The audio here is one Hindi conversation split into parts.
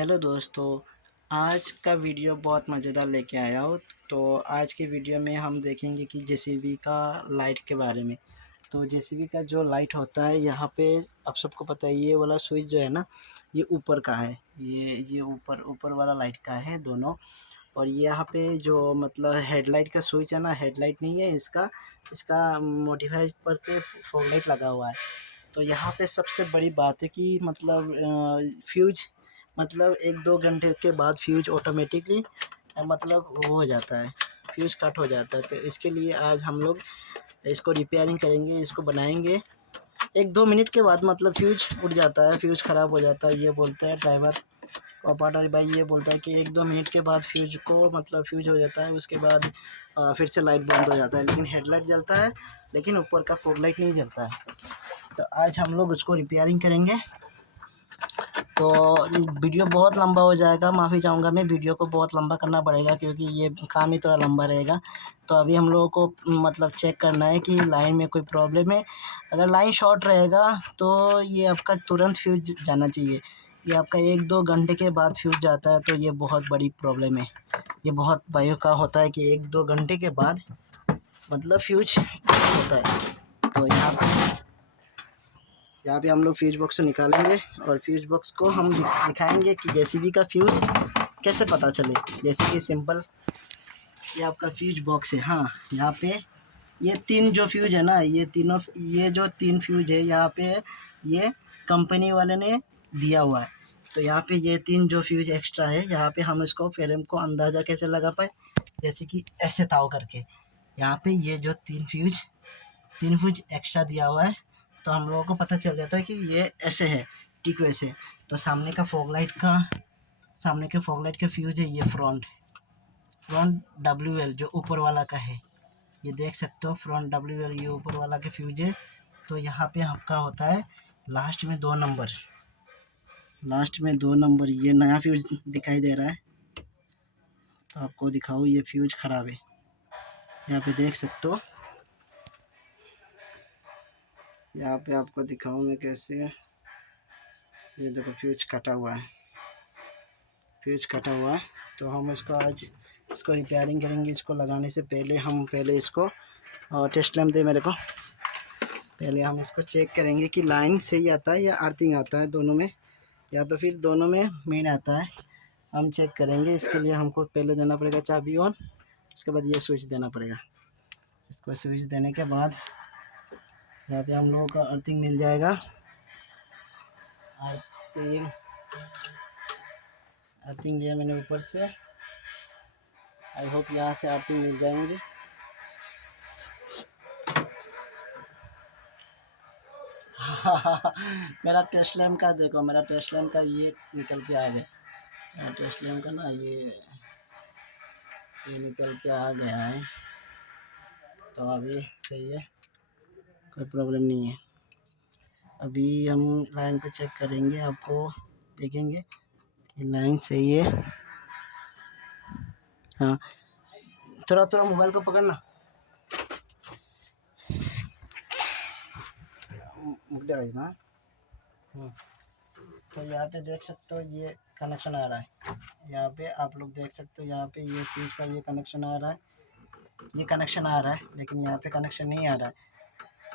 हेलो दोस्तों, आज का वीडियो बहुत मज़ेदार लेके आया हूँ। तो आज के वीडियो में हम देखेंगे कि जेसीबी का लाइट के बारे में। तो जेसीबी का जो लाइट होता है यहाँ पे आप सबको पता है, ये वाला स्विच जो है ना, ये ऊपर का है। ये ऊपर ऊपर वाला लाइट का है दोनों। और ये यहाँ पे जो मतलब हेडलाइट का स्विच है ना, हेडलाइट नहीं है इसका, इसका मॉडिफाई करके फॉग लाइट लगा हुआ है। तो यहाँ पे सबसे बड़ी बात है कि मतलब फ्यूज मतलब 1-2 घंटे के बाद फ्यूज ऑटोमेटिकली मतलब वो हो जाता है, फ्यूज कट हो जाता है। तो इसके लिए आज हम लोग इसको रिपेयरिंग करेंगे, इसको बनाएंगे। 1-2 मिनट के बाद मतलब फ्यूज उड़ जाता है, फ्यूज ख़राब हो जाता है। ये बोलते हैं ड्राइवर ऑपरेटर भाई, ये बोलता है कि 1-2 मिनट के बाद फ्यूज को मतलब फ्यूज हो जाता है, उसके बाद फिर से लाइट बंद हो जाता है। लेकिन हेडलाइट जलता है, लेकिन ऊपर का फॉग लाइट नहीं जलता है। तो आज हम लोग उसको रिपेयरिंग करेंगे। तो वीडियो बहुत लंबा हो जाएगा, माफ़ी चाहूँगा मैं, वीडियो को बहुत लंबा करना पड़ेगा क्योंकि ये काम ही थोड़ा लंबा रहेगा। तो अभी हम लोगों को मतलब चेक करना है कि लाइन में कोई प्रॉब्लम है। अगर लाइन शॉर्ट रहेगा तो ये आपका तुरंत फ्यूज जाना चाहिए। ये आपका 1-2 घंटे के बाद फ्यूज जाता है, तो ये बहुत बड़ी प्रॉब्लम है। ये बहुत भाइयों का होता है कि 1-2 घंटे के बाद मतलब फ्यूज होता है। तो यहाँ पे हम लोग फ्यूज बॉक्स से निकालेंगे और फ्यूज बॉक्स को हम दिखाएंगे कि जेसीबी का फ्यूज कैसे पता चले। जैसे कि सिंपल ये आपका फ्यूज बॉक्स है। हाँ, यहाँ पे ये 3 जो फ्यूज है ना, ये तीनों, ये जो 3 फ्यूज है यहाँ पे, ये कंपनी वाले ने दिया हुआ है। तो यहाँ पे ये 3 जो फ्यूज एक्स्ट्रा है, यहाँ पे हम इसको फिर हमको अंदाज़ा कैसे लगा पाए, जैसे कि ऐसे ताव करके यहाँ पे ये जो 3 फ्यूज एक्स्ट्रा दिया हुआ है, तो हम लोगों को पता चल जाता है कि ये ऐसे है, ठीक वैसे। तो सामने के फॉग लाइट का फ्यूज है, ये फ्रंट WL जो ऊपर वाला का है, ये देख सकते हो, फ्रंट WL ये ऊपर वाला के फ्यूज है। तो यहाँ पे आपका होता है लास्ट में 2 नंबर, ये नया फ्यूज दिखाई दे रहा है। तो आपको दिखाऊँ, ये फ्यूज ख़राब है, यहाँ पे देख सकते हो। यहाँ पे आपको दिखाऊँ मैं कैसे, ये देखो फ्यूज कटा हुआ है, तो हम इसको आज इसको रिपेयरिंग करेंगे। इसको लगाने से पहले हम इसको टेस्ट लैम्प दे मेरे को। पहले हम इसको चेक करेंगे कि लाइन सही आता है या अर्थिंग आता है, दोनों में, या तो फिर दोनों में मेन आता है। हम चेक करेंगे। इसके लिए हमको पहले देना पड़ेगा चाबी ऑन, उसके बाद ये स्विच देना पड़ेगा। इसको स्विच देने के बाद यहाँ पे हम लोगों को अर्थिंग मिल जाएगा। अर्थिंग लिया मैंने ऊपर से, आई होप यहाँ से अर्थिंग मिल जाए मुझे। मेरा टेस्ट लैम्प का देखो, मेरा टेस्ट लैम्प का ये निकल के आ गया। मेरा टेस्ट लैम्प का ना ये निकल के आ गया है। तो अभी सही है, कोई प्रॉब्लम नहीं है। अभी हम लाइन को चेक करेंगे, आपको देखेंगे कि लाइन सही है। हाँ, थोड़ा थोड़ा मोबाइल को पकड़ना, मुक दे ना। तो यहाँ पे देख सकते हो ये कनेक्शन आ रहा है। यहाँ पे आप लोग देख सकते हो, यहाँ पे ये फ्यूज का ये कनेक्शन आ रहा है, ये कनेक्शन आ रहा है, लेकिन यहाँ पे कनेक्शन नहीं आ रहा है।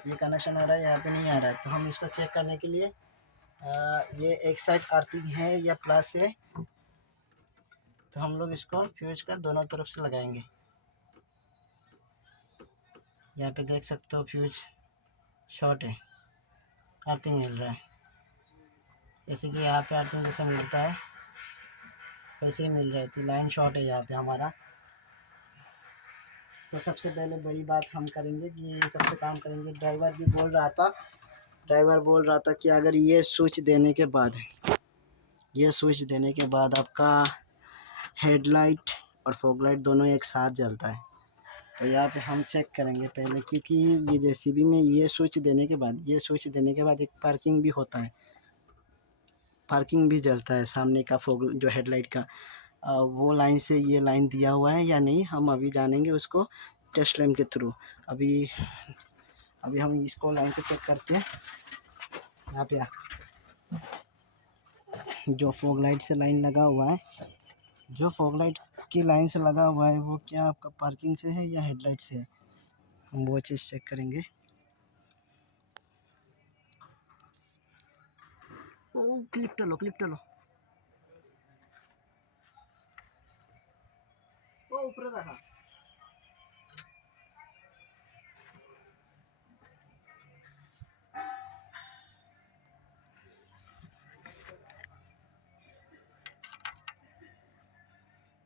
ये कनेक्शन आ रहा है, यहाँ पे नहीं आ रहा है। तो हम इसको चेक करने के लिए ये एक साइड अर्थिंग है या प्लस है, तो हम लोग इसको फ्यूज का दोनों तरफ से लगाएंगे। यहाँ पे देख सकते हो फ्यूज शॉर्ट है, अर्थिंग मिल रहा है। जैसे कि यहाँ पे अर्थिंग जैसा मिलता है वैसे ही मिल रही थी, लाइन शॉर्ट है यहाँ पे हमारा। तो सबसे पहले बड़ी बात हम करेंगे कि ये सबसे काम करेंगे। ड्राइवर बोल रहा था कि अगर ये स्विच देने के बाद आपका हेडलाइट और फॉग लाइट दोनों एक साथ जलता है। तो यहाँ पे हम चेक करेंगे पहले, क्योंकि ये जेसीबी में ये स्विच देने के बाद एक पार्किंग भी होता है, पार्किंग भी जलता है, सामने का फॉग जो हेडलाइट का वो लाइन से ये लाइन दिया हुआ है या नहीं, हम अभी जानेंगे उसको टेस्ट लैम्प के थ्रू। अभी हम इसको लाइन को चेक करते हैं। यहाँ पे जो फॉग लाइट से लाइन लगा हुआ है, जो फॉग लाइट की लाइन से लगा हुआ है वो क्या आपका पार्किंग से है या हेडलाइट से है, हम वो चीज़ चेक करेंगे। ओ क्लिप टलो ओ ऊपर रहा।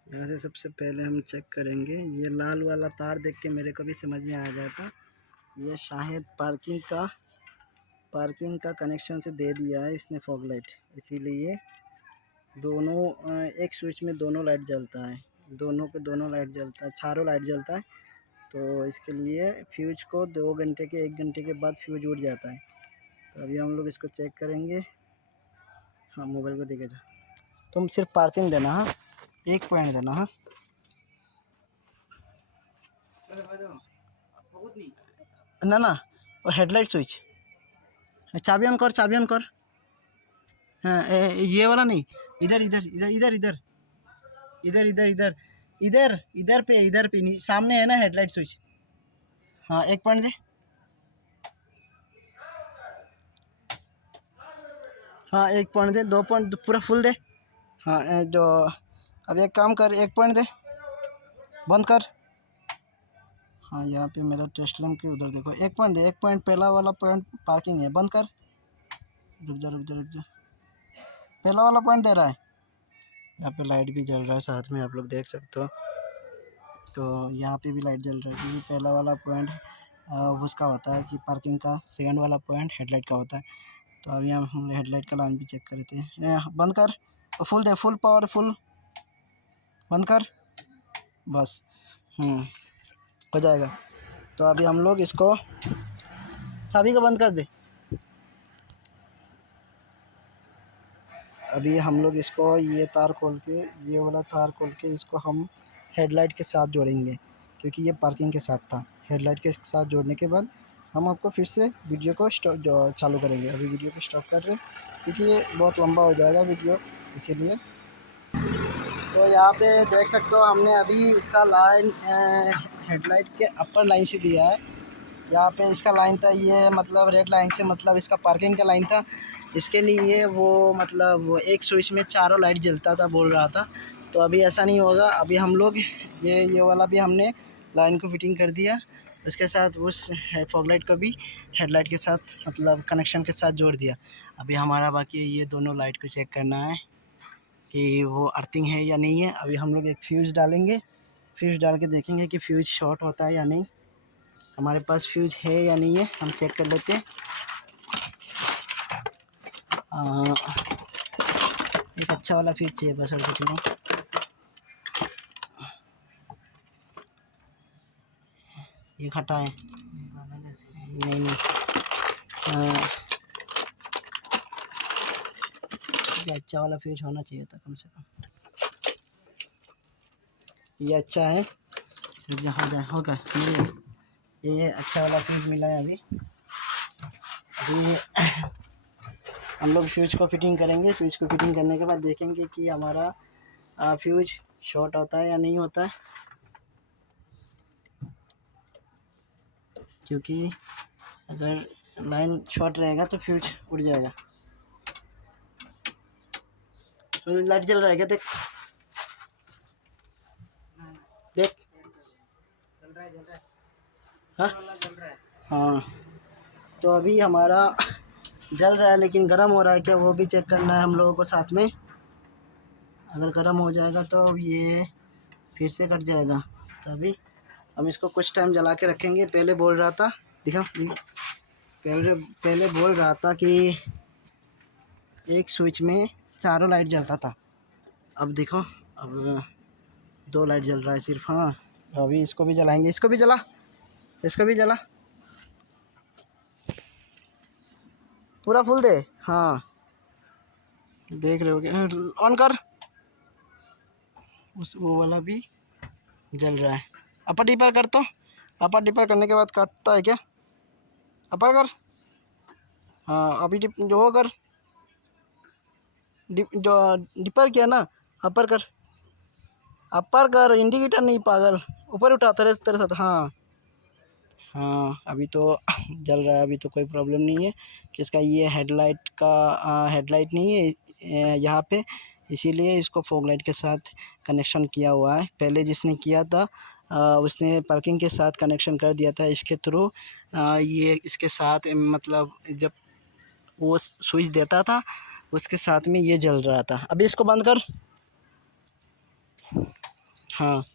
यहाँ से सबसे पहले हम चेक करेंगे, ये लाल वाला तार देख के मेरे को भी समझ में आ गया था, ये शायद पार्किंग का कनेक्शन से दे दिया है इसने फॉग लाइट, इसीलिए दोनों एक स्विच में दोनों लाइट जलता है, दोनों पे दोनों लाइट जलता है, चारों लाइट जलता है। तो इसके लिए फ्यूज को 2 घंटे के 1 घंटे के बाद फ्यूज उड़ जाता है। तो अभी हम लोग इसको चेक करेंगे। हाँ मोबाइल को देखे जा, तुम सिर्फ पार्किंग देना, हाँ 1 पॉइंट देना, हाँ ना ना, और हेडलाइट स्विच चाबी ऑन कर, चाबी ऑन कर। हाँ ये वाला नहीं, इधर इधर इधर इधर इधर इधर इधर इधर इधर इधर पे नहीं, सामने है ना हेडलाइट स्विच। हाँ 1 पॉइंट दे, हाँ 1 पॉइंट दे, 2 पॉइंट पूरा फुल दे। हाँ जो अब एक काम कर, 1 पॉइंट दे, बंद कर। हाँ यहाँ पे मेरा टेस्ट लैम्प के उधर देखो, 1 पॉइंट दे, 1 पॉइंट पहला वाला पॉइंट पार्किंग है, बंद कर। रुक जा रुक जा रुक जा, पहला वाला पॉइंट दे रहा है। यहाँ पे लाइट भी जल रहा है साथ में, आप लोग देख सकते हो। तो यहाँ पे भी लाइट जल रहा है क्योंकि पहला वाला पॉइंट उसका होता है कि पार्किंग का, सेकंड वाला पॉइंट हेडलाइट का होता है। तो अभी हम हेडलाइट का लाइन भी चेक करते हैं। बंद कर, फुल दे, फुल पावर, फुल बंद कर, बस हो जाएगा। तो अभी हम लोग इसको, चाबी को बंद कर दे। अभी हम लोग इसको ये तार खोल के, ये वाला तार खोल के इसको हम हेडलाइट के साथ जोड़ेंगे, क्योंकि ये पार्किंग के साथ था। हेडलाइट के साथ जोड़ने के बाद हम आपको फिर से वीडियो को चालू करेंगे। अभी वीडियो को स्टॉप कर रहे हैं क्योंकि ये बहुत लंबा हो जाएगा वीडियो, इसीलिए। तो यहाँ पे देख सकते हो हमने अभी इसका लाइन हेडलाइट के अपर लाइन से दिया है। यहाँ पे इसका लाइन था, ये मतलब रेड लाइन से मतलब इसका पार्किंग का लाइन था। इसके लिए वो मतलब वो एक स्विच में चारों लाइट जलता था बोल रहा था। तो अभी ऐसा नहीं होगा, अभी हम लोग ये वाला भी हमने लाइन को फिटिंग कर दिया, उसके साथ उस फॉग लाइट को भी हेडलाइट के साथ मतलब कनेक्शन के साथ जोड़ दिया। अभी हमारा बाकी ये दोनों लाइट को चेक करना है कि वो अर्थिंग है या नहीं है। अभी हम लोग एक फ्यूज़ डालेंगे, फ्यूज़ डाल के देखेंगे कि फ्यूज़ शॉर्ट होता है या नहीं, हमारे पास फ्यूज़ है या नहीं है, हम चेक कर लेते हैं। एक अच्छा वाला फ्यूज़ चाहिए बस, और कुछ नहीं। ये खटा है, नहीं ये अच्छा वाला फ्यूज़ होना चाहिए था कम से कम। ये अच्छा है, जहाँ जाए होगा ये अच्छा वाला फ्यूज़ मिला है। अभी हम लोग फ्यूज़ को फिटिंग करेंगे। फ्यूज़ को फिटिंग करने के बाद देखेंगे कि हमारा फ्यूज़ शॉर्ट होता है या नहीं होता है, क्योंकि अगर लाइन शॉर्ट रहेगा तो फ्यूज़ उड़ जाएगा। लाइट जल रहा है क्या, देख देख, हाँ हाँ। तो अभी हमारा जल रहा है लेकिन गर्म हो रहा है क्या, वो भी चेक करना है हम लोगों को साथ में। अगर गर्म हो जाएगा तो ये फिर से कट जाएगा। तो अभी हम इसको कुछ टाइम जला के रखेंगे। पहले बोल रहा था, दिखा पहले बोल रहा था कि एक स्विच में चारों लाइट जलता था, अब देखो अब 2 लाइट जल रहा है सिर्फ। हाँ अभी इसको भी जलाएंगे, इसको भी जला, इसको भी जला, पूरा फुल दे। हाँ देख रहे हो क्या, ऑन कर, उस वो वाला भी जल रहा है। अपर डिपर कर, तो अपर डिपर करने के बाद कटता है क्या, अपर कर। हाँ अभी जो कर, जो डिपर किया ना, अपर कर इंडिकेटर नहीं पागल, ऊपर उठा तेरे साथ। हाँ हाँ, अभी तो जल रहा है, अभी तो कोई प्रॉब्लम नहीं है कि इसका ये हेडलाइट नहीं है यहाँ पे, इसीलिए इसको फॉग लाइट के साथ कनेक्शन किया हुआ है। पहले जिसने किया था उसने पार्किंग के साथ कनेक्शन कर दिया था इसके थ्रू। ये इसके साथ मतलब जब वो स्विच देता था उसके साथ में ये जल रहा था। अभी इसको बंद कर। हाँ,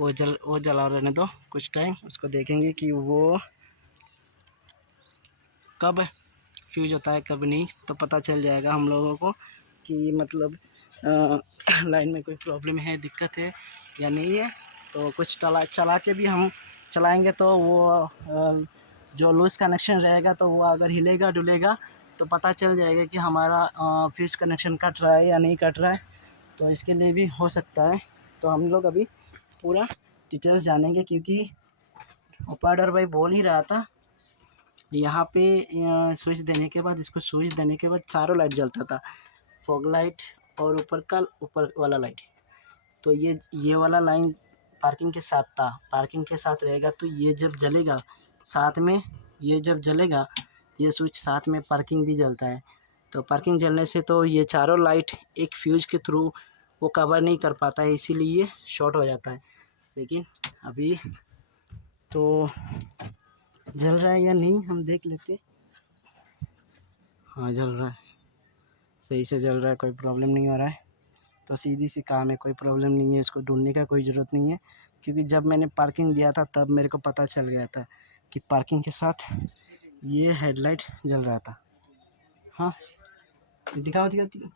वो जला रहने दो कुछ टाइम, उसको देखेंगे कि वो कब फ्यूज होता है कब नहीं, तो पता चल जाएगा हम लोगों को कि मतलब लाइन में कोई प्रॉब्लम है, दिक्कत है या नहीं है। तो कुछ चला के भी हम चलाएंगे तो वो जो लूज़ कनेक्शन रहेगा तो वो अगर हिलेगा डुलेगा तो पता चल जाएगा कि हमारा फ्यूज कनेक्शन कट रहा है या नहीं कट रहा है। तो इसके लिए भी हो सकता है। तो हम लोग अभी पूरा डिटेल्स जानेंगे, क्योंकि ऑपरेटर भाई बोल ही रहा था यहाँ पे स्विच देने के बाद, इसको स्विच देने के बाद चारों लाइट जलता था, फॉग लाइट और ऊपर वाला लाइट। तो ये वाला लाइन पार्किंग के साथ था, पार्किंग के साथ रहेगा तो ये जब जलेगा साथ में, ये जब जलेगा ये स्विच साथ में पार्किंग भी जलता है। तो पार्किंग जलने से तो ये चारों लाइट एक फ्यूज के थ्रू वो कवर नहीं कर पाता है, इसीलिए शॉर्ट हो जाता है। लेकिन अभी तो जल रहा है या नहीं हम देख लेते। हाँ जल रहा है, सही से जल रहा है, कोई प्रॉब्लम नहीं हो रहा है। तो सीधी सी काम है, कोई प्रॉब्लम नहीं है, इसको ढूंढने का कोई ज़रूरत नहीं है। क्योंकि जब मैंने पार्किंग दिया था तब मेरे को पता चल गया था कि पार्किंग के साथ ये हेडलाइट जल रहा था। हाँ दिखाओ दिखाओ देखिए।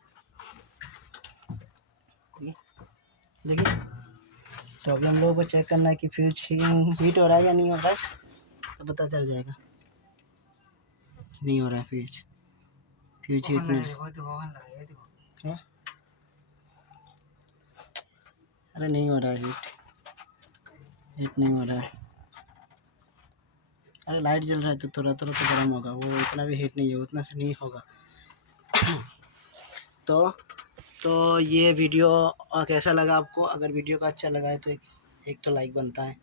तो अभी हम लोगों को चेक करना है कि फ्यूज हीट हो रहा है या नहीं हो रहा है, तो पता चल जाएगा। नहीं हो रहा है फ्यूज हीट नहीं। क्या? अरे नहीं हो रहा है हीट नहीं हो रहा है। अरे लाइट जल रहा है तो थोड़ा थोड़ा तो गर्म होगा, वो इतना भी हीट नहीं है, उतना से नहीं होगा। तो ये वीडियो कैसा लगा आपको? अगर वीडियो का अच्छा लगा है तो एक तो लाइक बनता है।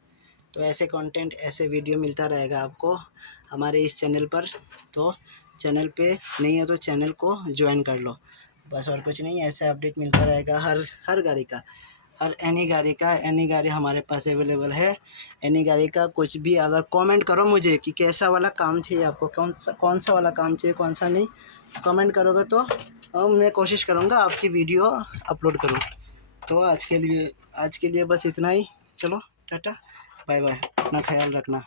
तो ऐसे कंटेंट ऐसे वीडियो मिलता रहेगा आपको हमारे इस चैनल पर। तो चैनल पे नहीं है तो चैनल को ज्वाइन कर लो, बस और कुछ नहीं। ऐसे अपडेट मिलता रहेगा हर गाड़ी का, एनी गाड़ी हमारे पास अवेलेबल है। एनी गाड़ी का कुछ भी अगर कमेंट करो मुझे कि कैसा वाला काम चाहिए आपको, कौन सा वाला काम चाहिए, कौन सा नहीं, कमेंट करोगे तो मैं कोशिश करूँगा आपकी वीडियो अपलोड करूँ। तो आज के लिए बस इतना ही। चलो टाटा बाय बाय, अपना ख्याल रखना।